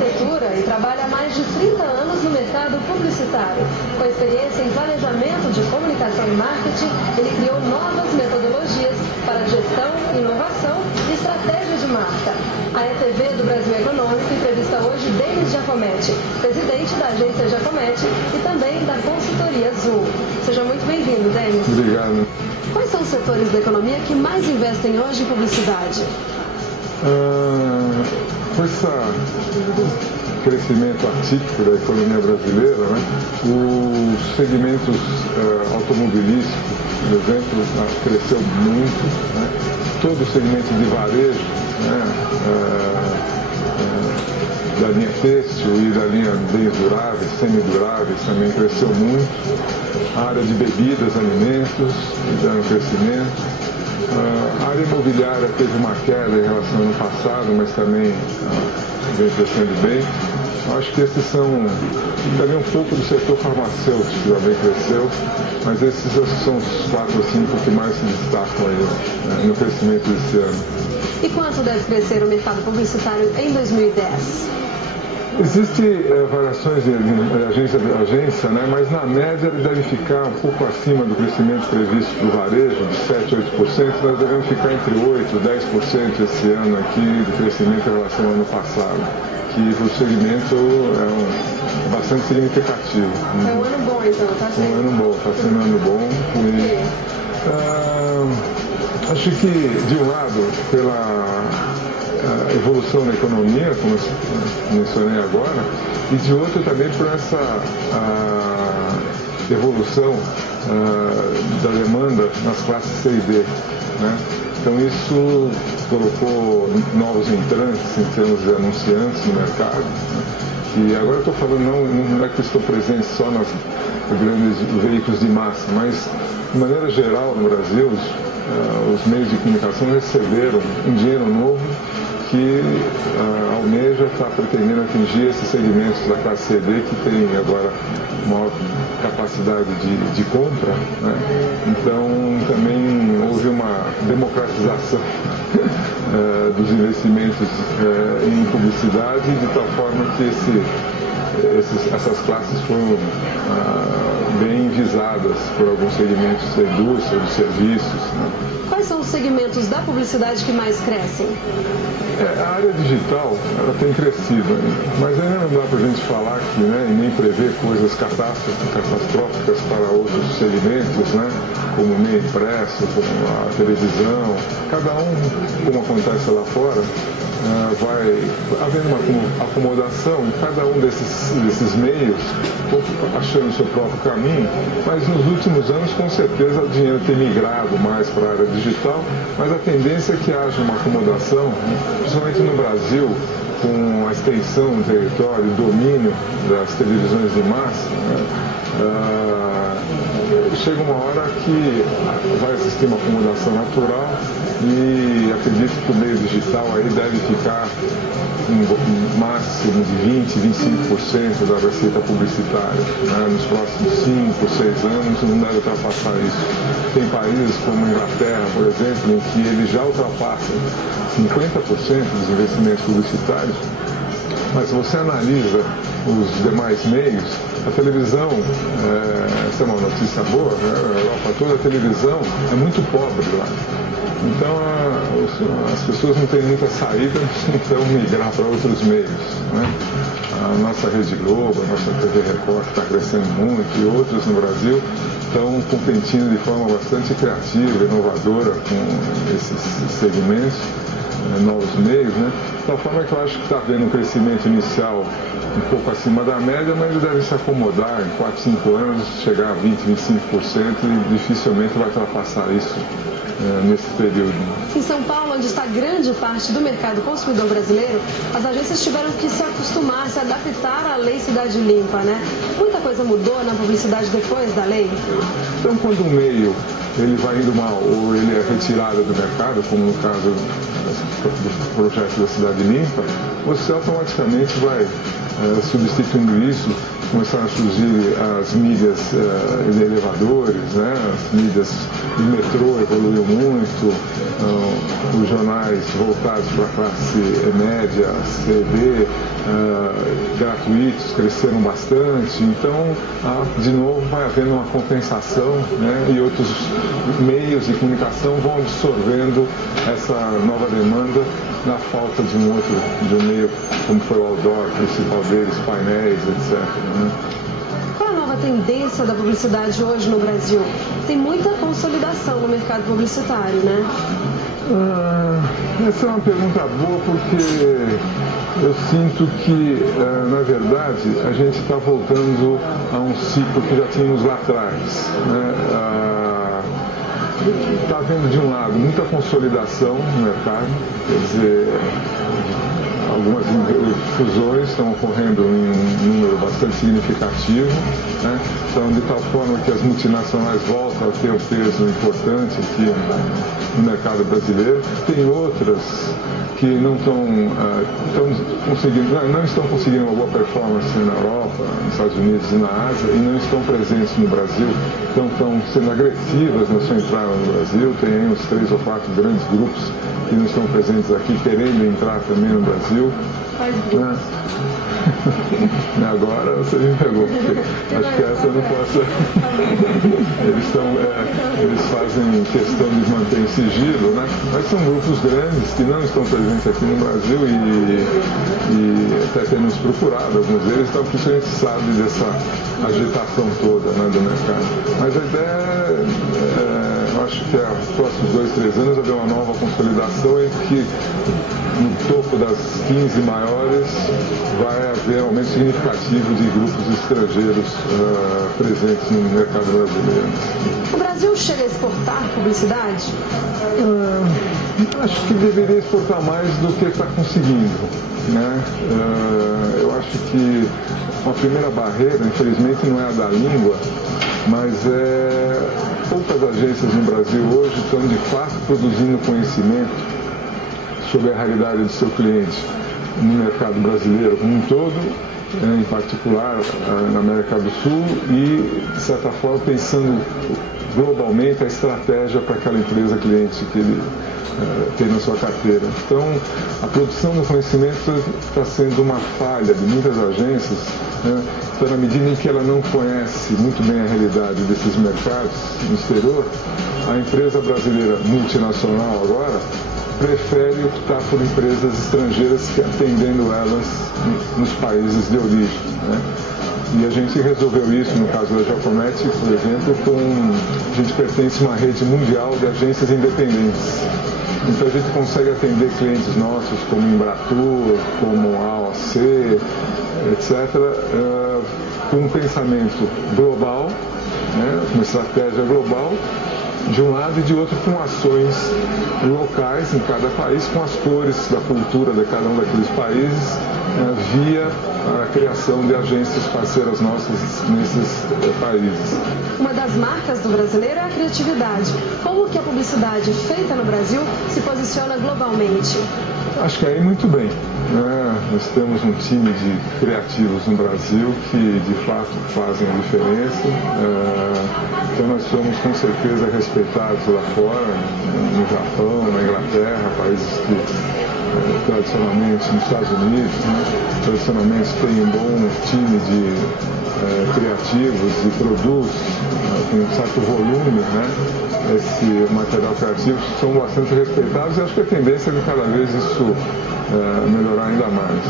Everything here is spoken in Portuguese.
arquitetura e trabalha há mais de 30 anos no mercado publicitário. Com experiência em planejamento de comunicação e marketing, ele criou novas metodologias para gestão, inovação e estratégia de marca. A ETV do Brasil Econômico entrevista hoje Denis Giacometti, presidente da agência Giacometti e também da consultoria Azul. Seja muito bem-vindo, Denis. Obrigado. Quais são os setores da economia que mais investem hoje em publicidade? Com esse crescimento atípico da economia brasileira, né, os segmentos automobilísticos, por exemplo, cresceu muito, né, todo o segmento de varejo, né, da linha têxtil e da linha bens duráveis, semiduráveis também cresceu muito. A área de bebidas, alimentos, deram crescimento. A área imobiliária teve uma queda em relação ao ano passado, mas também vem crescendo bem. Eu acho que esses são, também um pouco do setor farmacêutico que também cresceu, mas esses são os 4 ou 5 que mais se destacam aí, no crescimento desse ano. E quanto deve crescer o mercado publicitário em 2010? Existem variações de agência a agência, né? Mas na média ele deve ficar um pouco acima do crescimento previsto do varejo, de 7% a 8%, nós devemos ficar entre 8% e 10% esse ano aqui de crescimento em relação ao ano passado, que o segmento é bastante significativo. É um ano bom então, tá sendo? Um ano bom, está sendo um ano bom. E, acho que de um lado, pela evolução da economia, como eu mencionei agora, e de outro também por essa evolução da demanda nas classes C e D, né? Então isso colocou novos entrantes em termos de anunciantes no mercado, né? E agora eu estou falando, não é que estou presente só nos grandes veículos de massa, mas de maneira geral no Brasil os meios de comunicação receberam um dinheiro novo que almeja está pretendendo atingir esses segmentos da classe CD que tem agora maior capacidade de compra, né? Então também houve uma democratização dos investimentos em publicidade de tal forma que essas classes foram bem visadas por alguns segmentos da indústria, dos serviços, né? Quais são os segmentos da publicidade que mais crescem? A área digital ela tem crescido ainda, mas ainda não dá para a gente falar aqui, né, e nem prever coisas catastróficas para outros segmentos, né, como o meio impresso, como a televisão. Cada um, como acontece lá fora, vai havendo uma acomodação em cada um desses meios, achando o seu próprio caminho, mas nos últimos anos, com certeza, o dinheiro tem migrado mais para a área digital, mas a tendência é que haja uma acomodação, né, principalmente no Brasil, com a extensão do território, o domínio das televisões de massa, né, chega uma hora que vai existir uma acomodação natural e acredito que o meio digital aí deve ficar um máximo de 20-25% da receita publicitária, né? Nos próximos 5 ou 6 anos não deve ultrapassar isso. Tem países como a Inglaterra, por exemplo, em que eles já ultrapassam 50% dos investimentos publicitários, mas se você analisa os demais meios, a televisão, essa é uma notícia boa, né? A Europa toda, a televisão é muito pobre lá. Então as pessoas não têm muita saída, então migrar para outros meios, né? A nossa Rede Globo, a nossa TV Record está crescendo muito e outros no Brasil estão competindo de forma bastante criativa, inovadora com esses segmentos, novos meios, né? De tal forma que eu acho que está havendo um crescimento inicial um pouco acima da média, mas ele deve se acomodar em 4, 5 anos, chegar a 20, 25% e dificilmente vai ultrapassar isso nesse período. Em São Paulo, onde está grande parte do mercado consumidor brasileiro, as agências tiveram que se acostumar, se adaptar à lei Cidade Limpa, né? Muita coisa mudou na publicidade depois da lei? Então, quando o meio ele vai indo mal ou ele é retirado do mercado, como no caso do projeto da Cidade Limpa, você automaticamente vai substituindo isso. Começaram a surgir as mídias de elevadores, né? As mídias de metrô evoluiu muito, os jornais voltados para a classe média, C, D, gratuitos, cresceram bastante. Então, de novo, vai havendo uma compensação, né? E outros meios de comunicação vão absorvendo essa nova demanda na falta de um meio, como foi o outdoor, principal deles, painéis, etc. Né? Qual a nova tendência da publicidade hoje no Brasil? Tem muita consolidação no mercado publicitário, né? Essa é uma pergunta boa, porque eu sinto que, na verdade, a gente está voltando a um ciclo que já tínhamos lá atrás, né? Está havendo, de um lado, muita consolidação no mercado, quer dizer, algumas fusões estão ocorrendo em um número bastante significativo, né? Então, de tal forma que as multinacionais voltam a ter um peso importante aqui no mercado brasileiro. Tem outras que não estão conseguindo uma boa performance na Europa, nos Estados Unidos e na Ásia, e não estão presentes no Brasil, então estão sendo agressivas na sua entrada no Brasil. Tem aí uns 3 ou 4 grandes grupos que não estão presentes aqui, querendo entrar também no Brasil. Né? Agora você me pegou, porque acho que essa eu não posso. Eles fazem questão de manter em sigilo, né? Mas são grupos grandes que não estão presentes aqui no Brasil e até temos procurado alguns deles, então por isso a gente sabe dessa agitação toda, né, do mercado. Mas a ideia eu acho que nos próximos 2, 3 anos vai haver uma nova consolidação em que no topo das 15 maiores vai haver um aumento significativo de grupos estrangeiros presentes no mercado brasileiro. O Brasil chega a exportar publicidade? Acho que deveria exportar mais do que está conseguindo, né? Eu acho que uma primeira barreira, infelizmente, não é a da língua, mas poucas agências no Brasil hoje estão de fato produzindo conhecimento sobre a realidade do seu cliente no mercado brasileiro como um todo, em particular na América do Sul, e, de certa forma, pensando globalmente a estratégia para aquela empresa cliente que ele tem na sua carteira. Então, a produção do conhecimento está sendo uma falha de muitas agências, né? Então, na medida em que ela não conhece muito bem a realidade desses mercados no exterior, a empresa brasileira multinacional agora prefere optar por empresas estrangeiras que atendendo elas nos países de origem, né? E a gente resolveu isso no caso da Jacomet, por exemplo, a gente pertence a uma rede mundial de agências independentes. Então a gente consegue atender clientes nossos como Embratur, como AOC, etc., com um pensamento global, né? Uma estratégia global, de um lado, e de outro com ações locais em cada país, com as cores da cultura de cada um daqueles países, via a criação de agências parceiras nossas nesses países. Uma das marcas do brasileiro é a criatividade. Como que a publicidade feita no Brasil se posiciona globalmente? Acho que aí muito bem, né? Nós temos um time de criativos no Brasil que de fato fazem a diferença. Então nós somos com certeza respeitados lá fora, no Japão, na Inglaterra, países que tradicionalmente, nos Estados Unidos, né, tradicionalmente tem um bom time de criativos e produz com um certo volume, né, esse material criativo, são bastante respeitados, e acho que a tendência é de cada vez isso melhorar ainda mais.